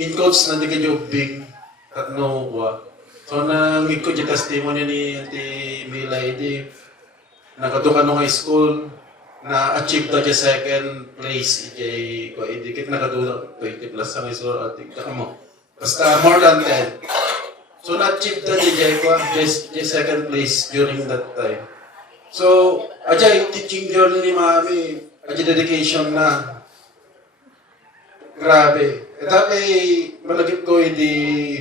In coach na di ka jobbing, tatno wa. So nangig ko dyan testimony ni Auntie Mila, di nakatukan ng high school, na-achieve ta dyan second place, hindi kit nakatulad, 20 plus sa high school, basta more than 10. So na-achieve ta dyan second place during that time. So, ajay teaching journey ni mami, ajay dedication na. Grabe. Dati, malagip ko, hindi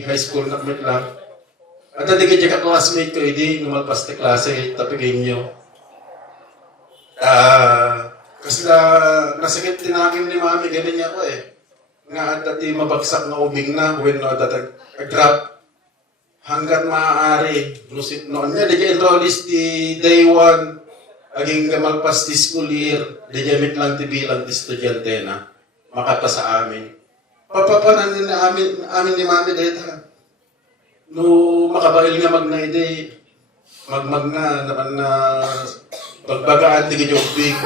high school na kamit lang. At hindi ka classmate ko, hindi numalpas na klase, tapigin nyo. Kasi nasakit din akin ni mami, ganun niya ako eh. Nga dati mabagsak na ubing na, when no, that drop. Hanggat maaari, noon niya, di enrollees di day 1, aging gamalpas di school year, di gamit lang ti bilang di estudyante na, makata sa amin. Papapanan na amin ni mami dito. No, makabail nga mag-naide, magmag na, naman na, pagbagaan di gijobig,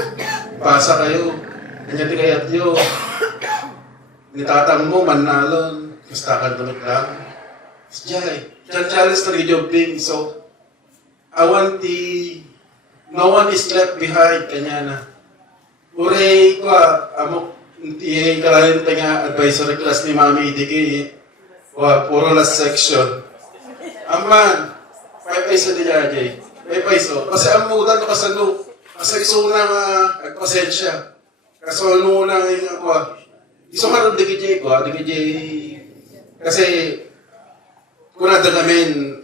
pasa kayo, kanya di kayat yun. Nitatang mo, manalon, kastakan tumit lang. Jai, challenge na gijobig, so, I want no one is left behind, kanya na. Uray ko, amok, hindi kalahin pa nga advisory class ni Mami Idiki, puro last section. Aman, 5 peso di Jai, 5 peso. Kasi ang mudan ko kasano, kasi iso na agpasensya. Kasi ano na yung ako, iso ka rin di ko, kasi kung nada namin,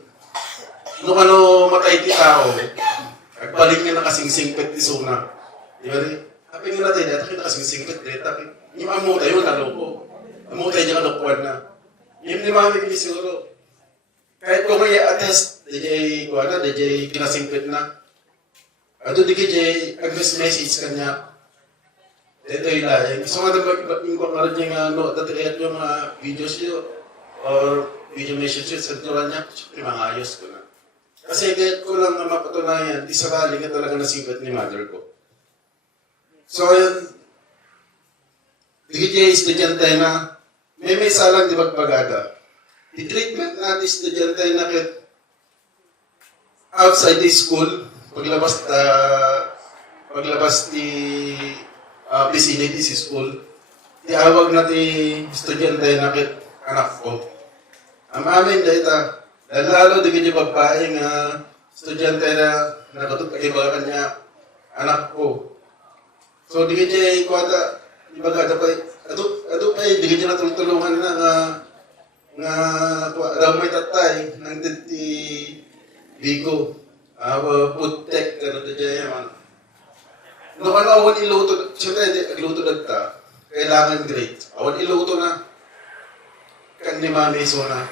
nung ano matay ti tao, agpaling nga nakasingsingpit iso na. Di ba rin? Happy nga natin, dati nakasingsingpit rin, tapi yung amutay yun, naloko. Amutay niya kalokohan na. Yung ni Mami Bili siguro, kahit kung may attest, DJ kinasingpit na. Ato di DJ, message kanya. Ito yung lahat. Gusto nga naman yung kakaroon niya nga, dati kaya yung mga videos niyo, or video message yun, santuran niya, mga ayos ko na. Kasi kahit ko lang mapatunayan, di sabali nga talaga nasingpit ni mother ko. So yun, DJ estudyante na, may salang di bagbagada. The treatment natin estudyante na outside the school, paglabas di vicinity si school, iawag natin estudyante na anak ko. Ang amin dahita, lalo di kanya babae nga estudyante na nakatutag-iba kanya anak ko. So di kanya ikwata, ibagada pa, ato pa di kanya natulungan na nga daw may tatay ng titi Bigo, food tech, gano'n na dyan yaman. Nung awan iluto, siyempre, agluto nagta, kailangan great. Awan iluto na, kan ni Mami so na,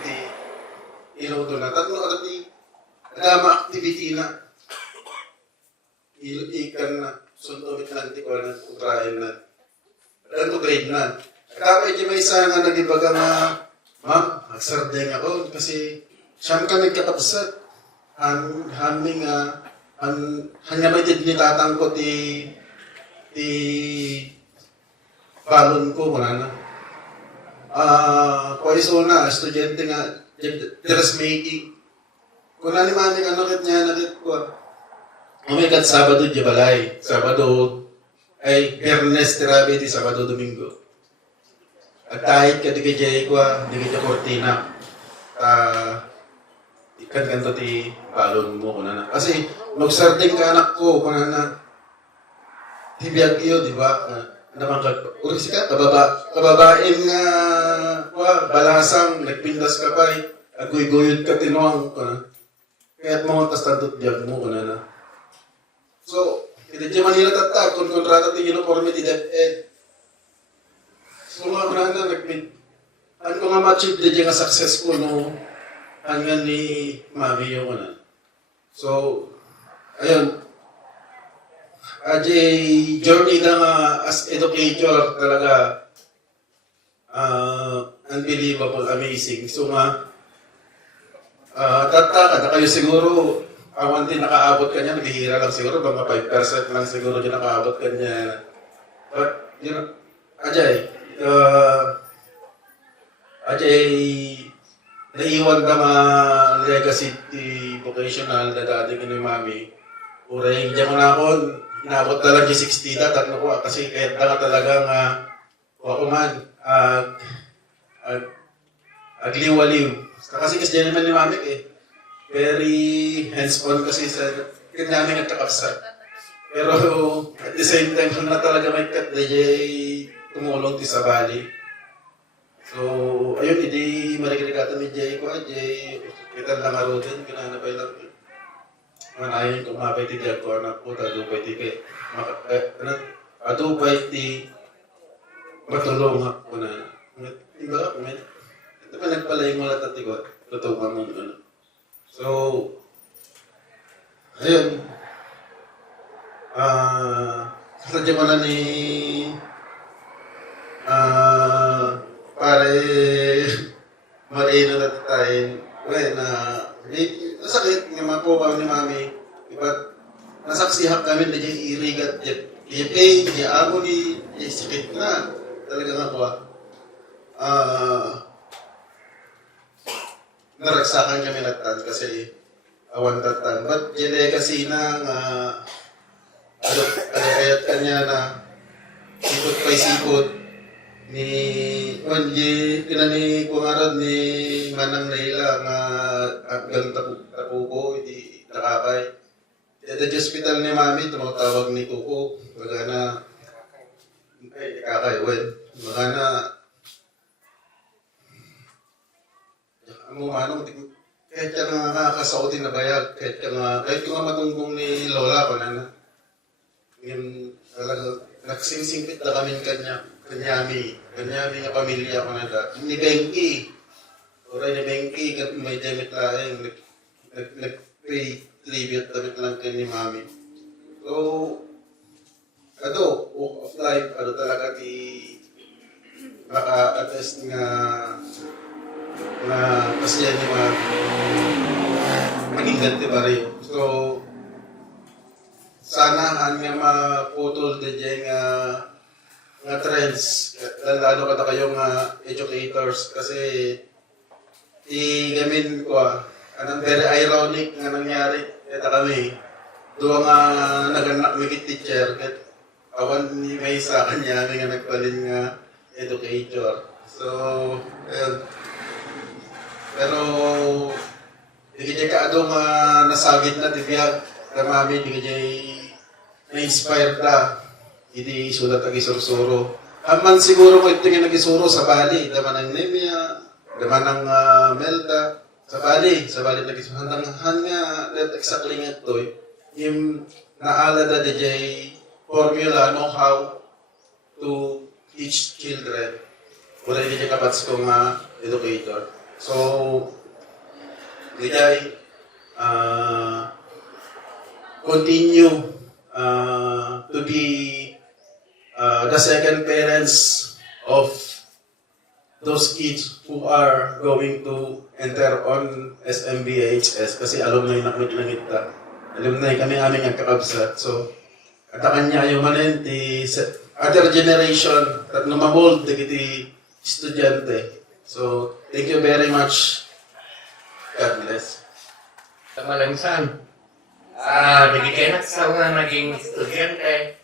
iluto na. Tatlo at adama activity na, ikan na, suntumit na, hindi ko na, utrahin na. Ano grade na. Kapag may isa nga nagibaga nga, ma'am, nagsardeng ako kasi siyam ka nagkakapsat. Haming, hanya may nitatang ko ti balon ko, wala na. Kwaiso na, estudyante nga, dressmaking. Kung ni Mami, nakit ko. Oh my God, Sabado, Jabalay. Sabado, ay, Hernes, Terabi, di Sabado, Domingo. At kahit ka di kajay ko, di kajay kortina. Ikan kanto ti balon mo, kuna na. Kasi, magsarding ka anak ko, kuna na. Tibiyag iyo, di ba? Naman ka, ulis ka, kababain nga, balasang, nagpindas ka pa, agoy-goyod ka tinuang, kuna. Kaya't mga tas-tantot biyag mo, kuna na. So, hindi dyan Manila tatag, kung kontrata ti uniforme ti DepEd. So, mga kuna na, ano ko nga ma-achieve di dyan nga successful, no? Hanggang ni Mami yung kuna. So, ayun. Journey na nga as educator talaga unbelievable, amazing. So nga, tataka na kayo siguro, awan din nakaabot ka niya, naghihira lang siguro, mga 5% lang siguro din nakaabot ka niya. But, you know, naiwan ka legacy vocational na dati ka ni Mami. Uray, diyan mo na ako, inabot na lang yung 60 na, tatlo ko, kasi kahit na talagang, agliwaliw. Kasi dyan naman ni Mami very hands-on kasi sa namin nagkakapsat. Pero at the same time, na talaga may tumulong ti sa bali. So, ayun, hindi marigligatan ni Jay ko. Jay, kita lang aro din, kinanabay lang. Manayon kung mabay ti Diyan ko, anak ko, tadupay ti kay, adupay ti matulong ako na. Iba, may, ito pa nagpalayong wala tati ko, totoo ka mo. So, ayun, kasadya ko na ni pare marino na tayo. Well, nasakit nga mapukaw ni mami. Iba't nasaksihan kami na dyan irigat, dyan pain, dyan agony, dyan sakit na. Talagang ako naragsakan kami nagtan kasi awan tatan. But dyan kasi nang ayat kanya na sipot pa sipot ni Wanji pinani kungarad ni Manang Leila nga hanggang tapuko hindi nakakay. Sa hospital ni Mami tumatawag ni Kuko baga na ay kakay well baga na mo manong kahit ka nga nakakasautin na bayag kahit ka nga matunggong ni Lola ko na yung talaga nagsingsingpit na kami kanyami nga pamilya ko na da. Ni Benki. Oray ni Benki, may damit laing. Nag-pay tribute damit lang kay ni Mami. So, walk of life, talaga maka-attest nga pasya ni Mami. Maging ganti ba rin. So, sana nga maputol din dyan nga trends, lalo ka na kayong educators kasi gamin ko anong very ironic nga nangyari ito kami doon nga naganak mikit teacher kat awan ni may sa kanya nga nagpalin nga educator so pero hindi ka adong nasagit na tibiyag kamami hindi ka na-inspired na hindi sulat ang isursuro. Aman siguro ko ito nga nag-isuro sa Bali. Daman ng Nemia, daman ng Melda. Sa Bali nag-isuro. Hanggang nga, that exactly nga ito. Yung naalala DJ formula, know-how to teach children. Wala hindi kapats kong educator. So, DJ, continue to be the second parents of those kids who are going to enter on SMBHS kasi alumni na kami lang ita. Alumni kami aming nagkakabsat. So, katakan niya yung manin, the other generation at namamold di estudyante. So, thank you very much. God bless. Sa Malangsan, nagiging sa mga naging estudyante.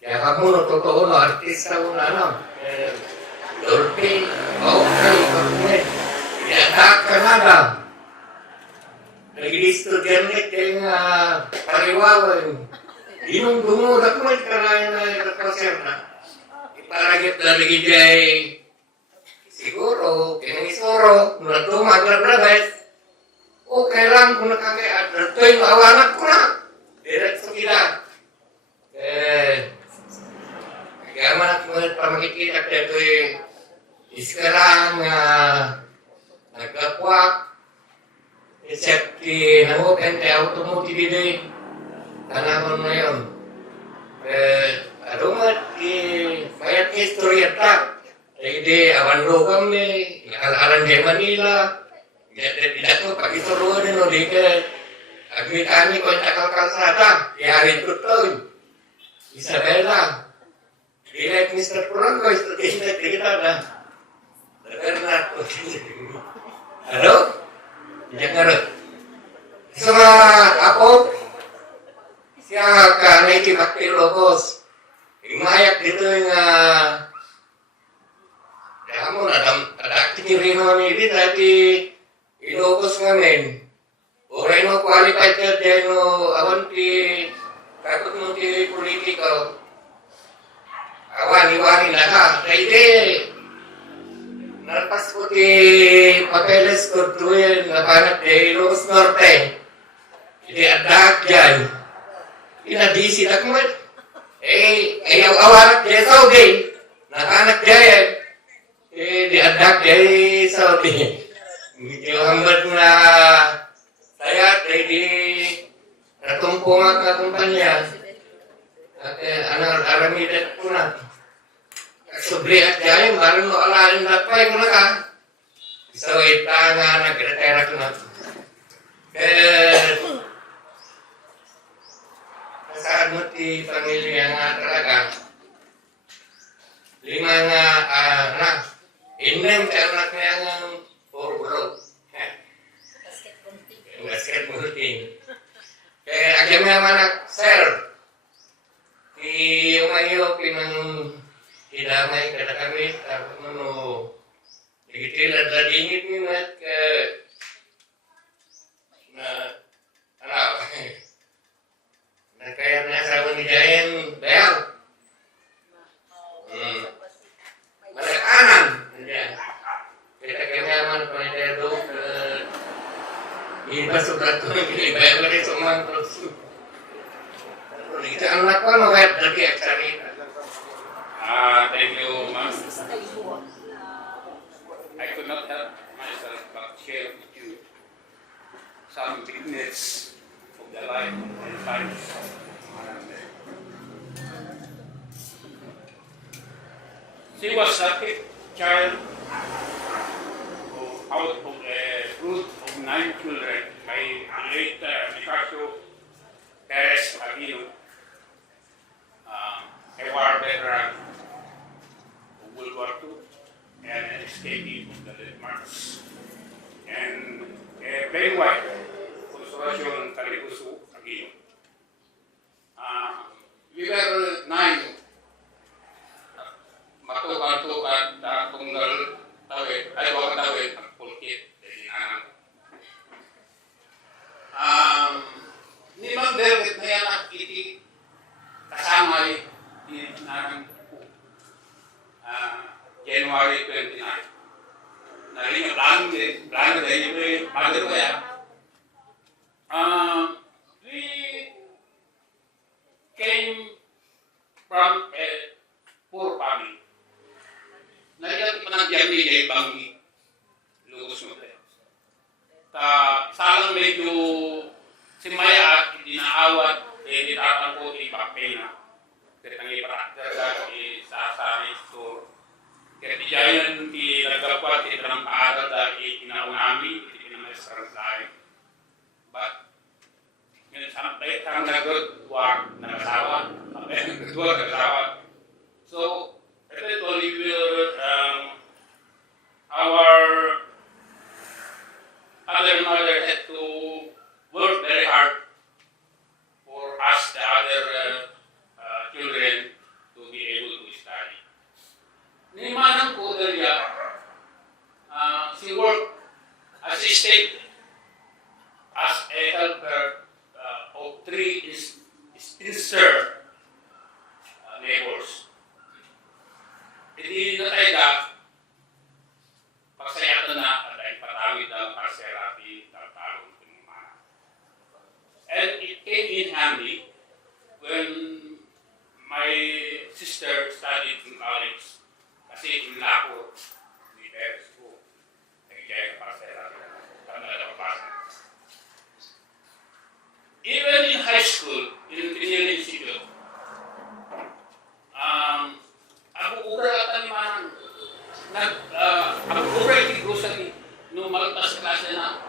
Kaya kamu no totoo no artista ko na Dorothy, okay, kamunin. Iyatak ka na lang. Naging estudyante kaya nga pariwawan. Inong dumudak mo ikarayan na ikapaser na. Iparagit na lagi jay siguro, kinisoro, nung nagtumag-labrabes, okay lang kung nakakaya. Ito yung awanak ko na. Direct sa kila. Kaya man at pamakikita ko ito iskaran nga nagkakwak except nangukan kaya automotive din. Tanaman na yun. Adumat mayat history at tak. Jadi awan lo kami, alam di Manila. Tidak tuh pagi suruh ni no dike. Agni kami ko takal kalsada, hari tutun. Isabella. Direct Mr. Pulang ko istudente kita na. Karena halo? Jangan ngarut. Sama ako siya ka native locos. Imayak dito nga kamu ada tirino ni tadi Ilocos ngamen. Oray no qualified ka din no awan ti kakot mo ti political. Awan iwani na ka. Kaya nalpas ko di papeles ko tuyen nabanat di Luz Norte. Di adak dyan. Inadisi na kumat. Ayaw awarat di Saudi. Nakanak dyan. Di adak di Saudi. Medyo hambat na saya di natumpungat na kumpanya. At aramidat ko na. Subli at dyan, baru mo alain na pa yung naka. So, ita nga nagretera ko na. Saan mo ti pamilya nga talaga? 5 nga anak. Inem ka anak niya nga puro bro. Basketball team. Kaya agyam nga anak, sir. Yung ayo pinang idamay kada kami tapos no digitilad la dingit ni mat ke na ano na kaya na sa ni jayen bayang malakanan ya kita kaya man panitero iba sudah tu ini bayang lagi semua terus kita anak pa mawet lagi ekstra ni. Thank you, ma'am. I could not help myself but share with you some vignettes of the life and times of Manande. She was a child out of a brood of 9 children by the late Nicasio Perez Aquino, a war veteran of World War II and an escapee of the Denmarks, and a very white Consolacion Talibusu Aquino. We were 9 matukan-tukan na tunggal tawid, ay bawang tawid ang pulkit dari nanang. Ni Ma'am Velvet na yan ang iti kasamay di nanang po. January 29. Narinig ang plano din yung mother ko yan. We came from a poor family. Narinig pa ng Germany ay Bangi, Lugos Norte. Salang medyo si Maya at dinaawat, itatang ko ipapena. Ketangi praktek sa store. Kaya di jayan di nagkapat di tanang paaral dahil inaunami di pinamaestran tayo. But ngayon sampai kang nagod wag nagasawa, sampai kedua nagasawa. So eventually our other mother had to work very hard for us the other children to be able to study. Ni manang ko dahil she worked as a state as a helper of 3 sister neighbors. Hindi na tayo pagsayatan na at ay patawid ang parserati talong tumumana. And it came in handy when my sister studied in college kasi in Laco, di Paris ko. Nag-jaya ka parserati. Even in high school, in Pinil Institute, ako ugratan man ako ugray grocery no maltas klase na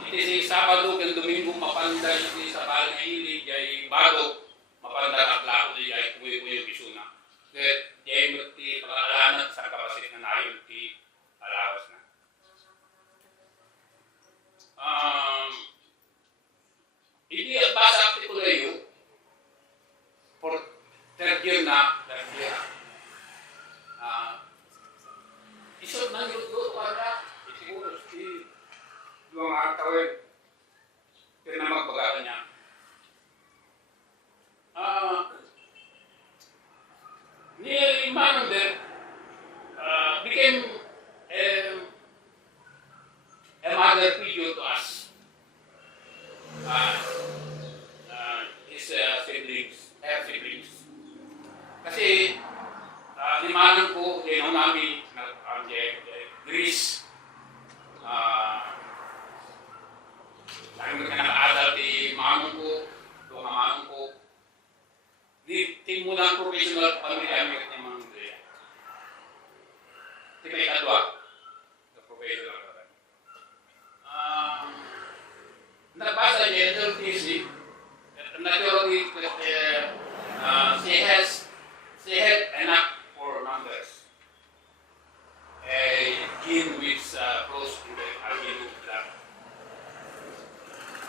iti sa Sabado ken Domingo mapanday iti sa Balili jay bago mapanday aglako di jay kuy-kuy bisuna ket jay muti pagalanan sa kapasit na nayon ti alawas na Hindi at basa ko layo for third year isot na yung doon para siguro si mga tawid kaya na magpagatan niya. Ni Emmanuel became little busy. Naturally, she had a knack for numbers. A gene which close to the algebra blood.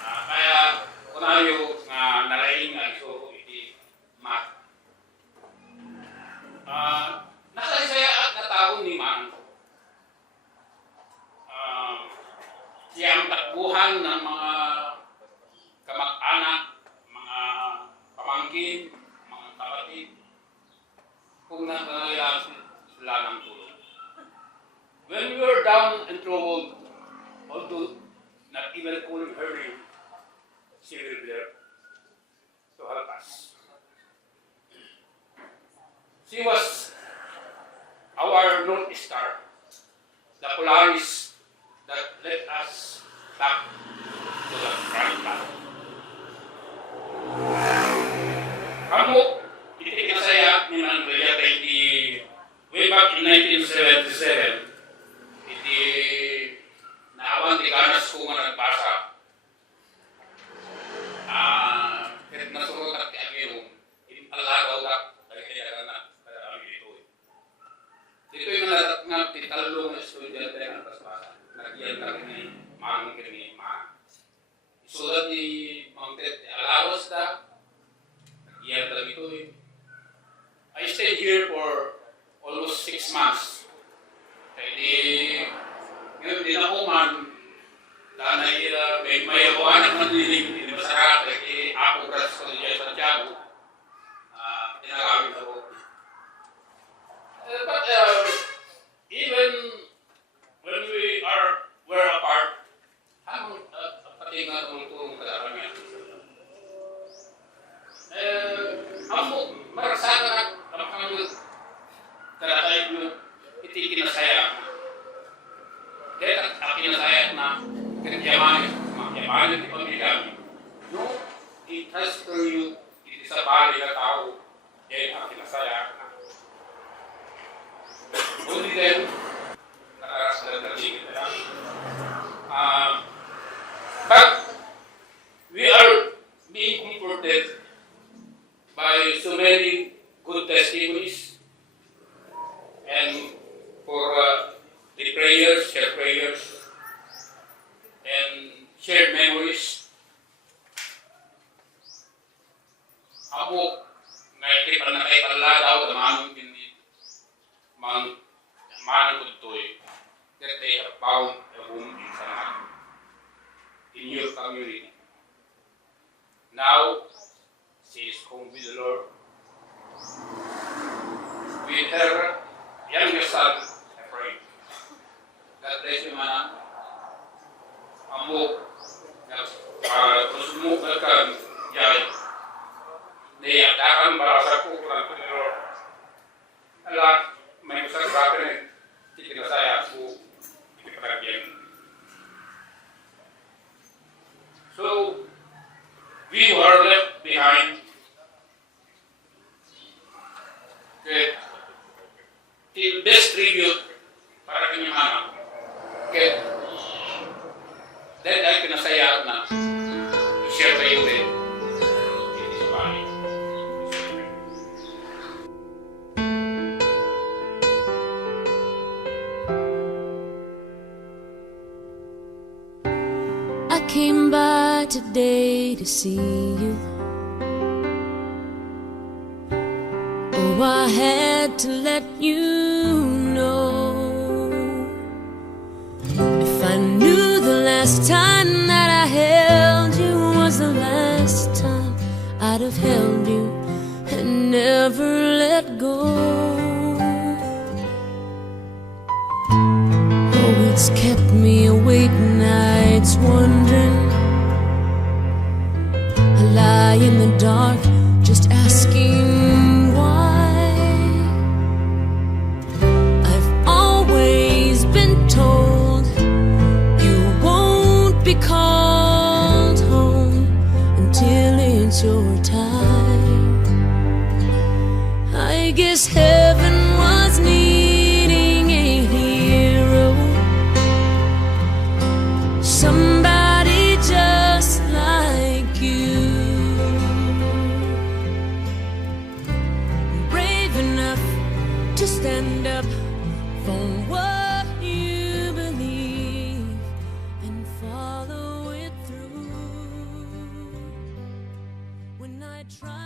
Kaya kunayo nga nalaing nga isuro iti math. Nakalisaya at nataon ni Man. Siyang takbuhan ng mga kamag-anak, mga pamangkin, mga kapatid, kung nangangailangan sila ng tulong. When we were down and troubled, although not even calling her name, she will be there to help us. She was our North Star, the Polaris that led us back to the right path. Kamu, itikasaya ni Andrea way back in 1977, iti naawan ti ganas ko nga nagbasa. Kahit nasurot at kiagirong, inalagaw ka, kaya na dito. Dito yung nga titalo ng estudyante ng basbasa. Nagyan kami ni Mang kini Ma. Isulat ni Mang Ted, alawas da, nagyan kami ito eh. I stayed here for almost 6 months. Kaya ngayon din ako man, dahil may awanan man din masarap, kaya ako gratis ko din sa Santiago, tinagawin ako. But even when we were apart, hamon pati nga tulong ka niya. Ako, marasaka na kamakangag talatay mo, iti kinasaya. Dahil at kinasaya na kinasyaman iti pamilya. No, it has to you, iti sa bali na tao, dahil at kinasaya na. Only then, nakaras na taligid na. But we are being comforted by so many good testimonies and for the prayers, shared prayers, and shared memories. Ako, ngayon na kay Paladaw, manong hindi, manong kutoy, that they have found a home in Sanat, in your community. Now, she is home with the Lord. With her younger son, Ephraim. God bless you, man. Amok, sumukal yay. Niyadakan para sa kukuran ko ni Lord. Alam, may kusang bakit na tikinasaya ko ipagpagyan. So, we were left behind. Okay. The best tribute para kami mana. Okay. Then ay pinasaya na i-share kayo rin. Hindi sa bahay. I came by today to see you. Oh, I had to let you know. If I knew the last time that I held you was the last time, I'd have held you and never let go. Oh, it's kept me awake nights wondering. I lie in the dark just asking why. I've always been told you won't be called home until it's your time. I guess heaven was needing a hero, somebody just like try